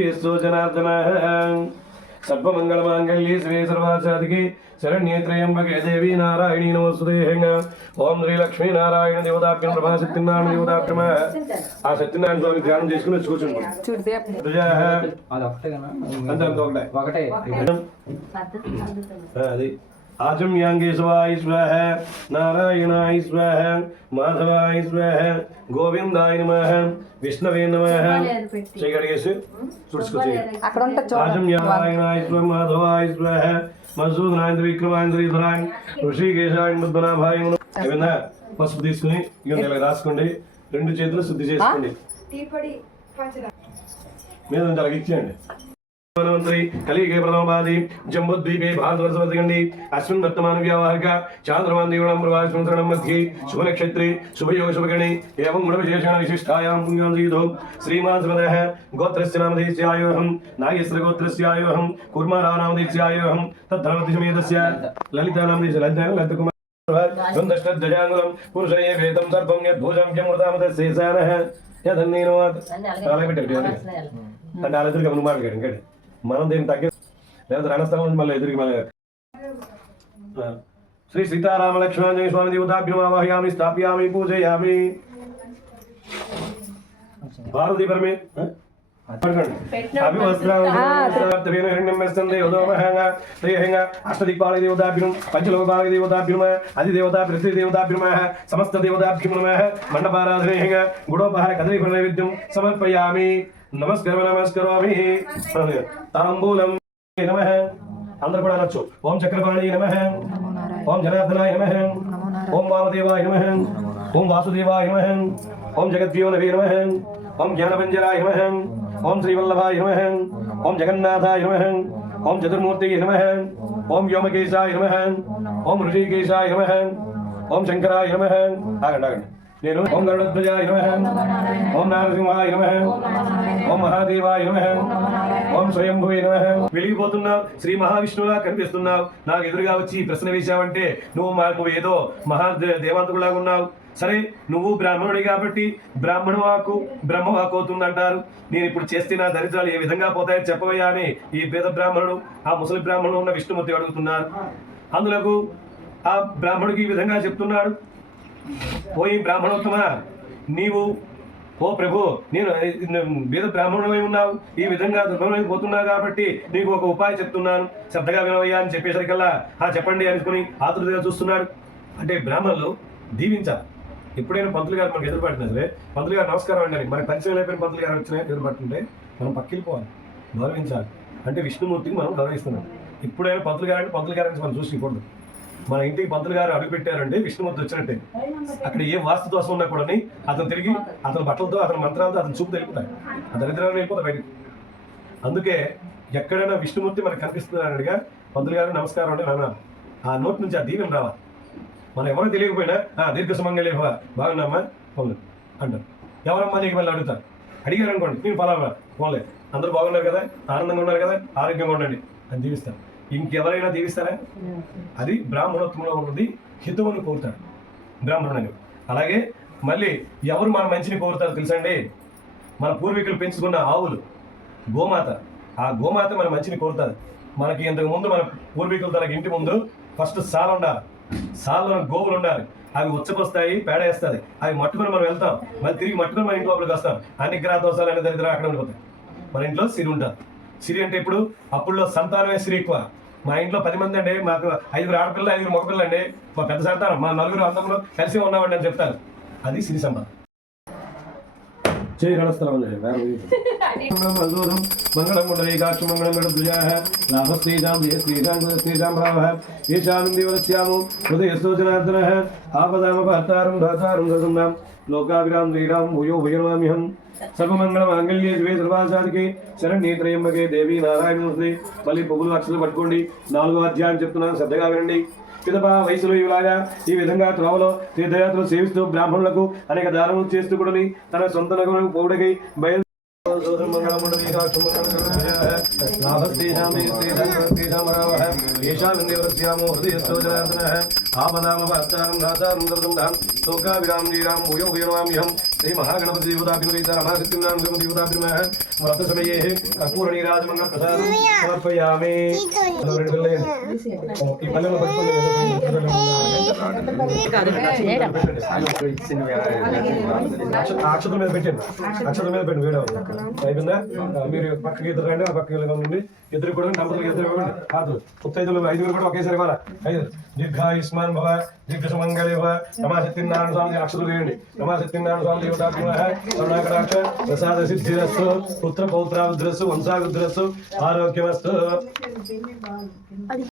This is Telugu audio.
యేసు జనార్దన సర్వమంగళమాంగళ్యే శ్రీ సర్వాచాదికి శరణ్యేత్రయంబకే దేవి నారాయణీ నమస్తుదేహంగా ఓం శ్రీ లక్ష్మీ నారాయణ దేవతాభ్యం ప్రభా సత్యనారాయణ దేవతాభ్యమ ఆ సత్యనారాయణ స్వామి ధ్యానం చేసుకుని వచ్చి కూర్చుంటాం। అది. కదా అంతే అంత ఒకటే ఒకటే ఆ, అది ఆచమ్యాంగే శివాయ స్వాహ నారాయణాయ స్వాహ మాధవాయ స్వాహ గోవిందాయ నమ విష్ణవే నమ. తుడుచుకొచ్చి ఉంటా చూడండి. ఆచమ్యాయ స్వ మాధవాయ స్వాహ మధుసూదనాయంద్ర విక్రమాంద్రీధరాయణ ఋషికేశాయ ముద్మనాభాయ ఏమన్నా పసుపు తీసుకుని ఇవన్నీ ఇలా రాసుకోండి. రెండు చేతులు శుద్ధి చేసుకోండి. మీద అలాగ ఇచ్చేయండి. प्रधानमंत्री कलिगे प्रथमपादि जम्बुद्वीपे भारतवर्षवर्तखण्डे अस्मिन् वर्तमानव्यावहारिक चान्द्रमान्देवाणां प्रभासमुद्रणं मध्ये शुभनक्षत्रे शुभयोगशुभगणे एवं गुणविशेषणविशिष्टायां पुण्यान्तीतो श्रीमान् समदः गोत्रस्य नामधेस्यायोऽहं नागेश्वरगोत्रस्यायोऽहं कुर्मारानामधेस्यायोऽहं तद्धनवतिशमेतस्य ललितानामधेश ललितकुमार द्वन्द्वष्टध्वजाङ्गुलं पुरुषये वेदं सर्वं यद्भूषं यमृतामृतस्य सेसानः यदन्नीनोत् तण्डालத்தில் கவனமாக கேட்டு கேட்டு గంధష్టధ్వజాంగులం పురుషయే వేదం సర్వం యద్భుజం యమృతామతశేషానః యదన్నీనో అలాగే పెట్టారు అంటే అలా ఎదురుగా మనం మాట్లాడాడు ఇంకటి మనం దీన్ని తగ్గ లేదా రణస్థలం నుంచి మళ్ళీ ఎదురుగా మళ్ళీ ఆ. శ్రీ సీతారామ లక్ష్మణాంజలి స్వామి దేవతాభ్యమావాహయామి స్థాపయామి పూజయామి భారతీ పరమే ఆ? అష్టదిక్పాలక దేవతాభ్యం పంచలోకపాలక దేవతాభ్యం అధిదేవతా ప్రతిదేవతాభ్యం సమస్త దేవతాభ్యం నమ మండపారాధనేహ గుడోపహార కదలి నైవేద్యం సమర్పయామి నమస్కరమ నమస్కరోమి తాంబూలం నమ అందరు కూడా అనొచ్చు ఓం చక్రపాణి నమ ఓం జనార్దనాయ నమ ఓం వామదేవాయ నమ ఓం వాసుదేవాయ నమ ఓం జగద్వ్యో నవే నమ ఓం జ్ఞానపంజరాయ నమ ఓం శ్రీవల్లభాయ నమ ఓం జగన్నాథాయ నమ ఓం చతుర్మూర్తి నమ ఓం వ్యోమకేశాయ నమ ఓం ఋషికేశాయ నమ ఓం శంకరాయ నమ ఆగండి ఆగండి నేను ఓం గరుడధ్వజాయ నమ. ఓం నారసింహాయ నమ. ఓం మహాదేవాయ నమ. ఓం స్వయంభువే నమ. వెలిగిపోతున్నావు శ్రీ మహావిష్ణువులా కనిపిస్తున్నావు నాకు ఎదురుగా వచ్చి ప్రశ్న వేశావంటే నువ్వు మాకు ఏదో మహా దేవాంతకులాగా ఉన్నావు. సరే నువ్వు బ్రాహ్మణుడి కాబట్టి బ్రాహ్మణవాకు బ్రహ్మవాకు అవుతుందంటారు. నేను ఇప్పుడు చేస్తే నా దరిద్రాలు ఏ విధంగా పోతాయో చెప్పవయ్యా అని ఈ పేద బ్రాహ్మణుడు ఆ ముసలి బ్రాహ్మణుడు ఉన్న విష్ణుమూర్తి అడుగుతున్నారు. అందులకు ఆ బ్రాహ్మణుడికి ఈ విధంగా చెప్తున్నాడు. పోయి బ్రాహ్మణోత్తమ నీవు ఓ ప్రభు నేను వేద బ్రాహ్మణుడై ఉన్నావు ఈ విధంగా దుర్భరమై పోతున్నావు కాబట్టి నీకు ఒక ఉపాయం చెప్తున్నాను. శ్రద్ధగా వినవయ్యా అని చెప్పేసరికల్లా ఆ చెప్పండి అనుకుని ఆతృతగా చూస్తున్నాడు. అంటే బ్రాహ్మణులు దీవించాలి. ఎప్పుడైనా పంతులు గారు మనకు ఎదురుపడుతున్నా సరే పంతులు గారు నమస్కారం అండి. మనకి పరిచయం లేకపోయిన పంతులు గారు వచ్చిన ఎదురుపడుతుంటే మనం పక్కిపోవాలి గౌరవించాలి. అంటే విష్ణుమూర్తిని మనం గౌరవిస్తున్నాం. ఎప్పుడైనా పంతులు గారు అంటే పంతులు గారు మనం చూసుకోకూడదు మన ఇంటికి పంతులు గారు అడుగు పెట్టారంటే విష్ణుమూర్తి వచ్చినట్టే. అక్కడ ఏ వాస్తు దోషం ఉన్నా కూడా అతను తిరిగి అతని బట్టలతో అతని మంత్రాలతో అతని చూపు తెలుపుతాయి ఆ దరిద్రాన్ని వెళ్ళిపోతాయి బయటకు. అందుకే ఎక్కడైనా విష్ణుమూర్తి మనకు కనిపిస్తున్నాడగా పంతులు గారు నమస్కారం అంటే నాన్న. ఆ నోటి నుంచి ఆ దీవెన రావాలి. మనం ఎవరో తెలియకపోయినా ఆ దీర్ఘ సుమంగళి బాగున్నామ్మా బాగున్నామా పోలే అంటారు. ఎవరమ్మా నీకు మళ్ళీ అడుగుతారు? అడిగారు అనుకోండి నేను పలానా? పోలే అందరూ బాగున్నారు కదా? ఆనందంగా ఉన్నారు కదా? ఆరోగ్యంగా ఉండండి. అని జీవిస్తాను ఇంకెవరైనా దీవిస్తారా అది బ్రాహ్మణత్వంలో ఉన్నది హితువుని కోరుతాడు బ్రాహ్మణుడు అలాగే మళ్ళీ ఎవరు మన మంచిని కోరుతారు తెలుసండి? మన పూర్వీకులు పెంచుకున్న ఆవులు గోమాత. ఆ గోమాత మన మంచిని కోరుతుంది మనకి ఇంతకు ముందు మన పూర్వీకులు తనకి ఇంటి ముందు ఫస్ట్ సాల్ ఉండాలి. సాల్లో గోవులు ఉండాలి. అవి ఉచ్చకొస్తాయి పేడ వేస్తుంది అవి మట్టుకొని మనం వెళ్తాం. మళ్ళీ తిరిగి మట్టుకొని మన ఇంటి లోపలికి వస్తాం. అన్ని గ్రహ దోషాలు అనే దరిద్రం అక్కడ ఉండిపోతాయి. మన ఇంట్లో సిరి ఉంటుంది సిరి అంటే ఇప్పుడు అప్పుల్లో సంతానమే శ్రీ ఎక్కువ. మా ఇంట్లో పది మంది అండి మాకు ఐదుగురు ఆడపిల్ల ఐదుగురు మగపిల్ల అండి. మా పెద్ద సంతానం మా నలుగురు అందంలో కలిసి ఉన్నామండి అని చెప్తారు. అది సిరి సంపద చేయి హృదయ సోచనార్థన ఆపదామ భర్తారం దాతారం लोकाभिराम श्रीराम भूयो भजनमाम्यहम् సర్వమంగళమాంగళ్యే శివే సర్వాచారికే శరణ్యే త్రయంబకే దేవి నారాయణ నమస్తే మళ్ళీ పువ్వులు అక్షలు పట్టుకోండి నాలుగో అధ్యాయం చెప్తున్నాను శ్రద్ధగా వినండి పిదప వయసులో ఇలాగా ఈ విధంగా త్రోవలో తీర్థయాత్రలు సేవిస్తూ బ్రాహ్మణులకు అనేక దానములు చేస్తూ కూడా తన సొంత నగరకు పౌడకి బయలు లాభస్తేషాం హృదయస్థో జనార్దనः ఆపదామ వార్తానం రాతారం దర్దం శోకాభిరాం శ్రీరాం భూయో భూయనమామ్యహం శ్రీ మహాగణపతి దేవతాభిమరీత రమాసత్యనారాయణ దేవతాభిమః వ్రత సమయే కర్పూర నీరాజమన్న ప్రసాదం సమర్పయామి రెండు పిల్లలు ఈ పల్లెలో అక్షతల మీద పెట్టండి అక్షతల మీద పెట్టి వేరే అయిపోయిందా ఆ, మీరు పక్కకి ఇద్దరు రండి ఆ పక్కకి వెళ్ళండి ఇద్దరు కూడా దంపతులు ఇద్దరు ఇవ్వండి కాదు ముత్తైదులు ఐదుగురు కూడా ఒకేసారి ఇవ్వాలి ఐదు దీర్ఘాయుష్మాన్ భవ దీర్ఘ సుమంగళి భవ రమాసత్యనారాయణ స్వామి అక్షతలు వేయండి రమాసత్యనారాయణ స్వామి దేవతాభ్యమ కరుణాకటాక్ష ప్రసాద సిద్ధిరస్సు పుత్ర పౌత్రావృద్రస్సు వంశావృద్రస్సు ఆరోగ్యమస్తు